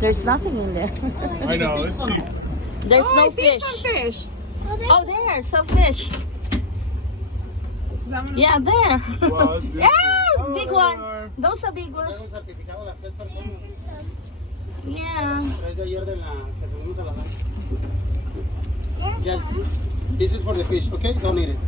There's nothing in there. I know. It's deep. There's no I see fish. some fish. Oh, there's some fish. Yeah, there. Wow, it's beautiful. Yeah, Oh, big there one. they are. Those are big ones. Traigo certificado las 3 personas. Yeah. Es de ayer de la que subimos a la lancha. Yes. This is for the fish, okay? Don't eat it.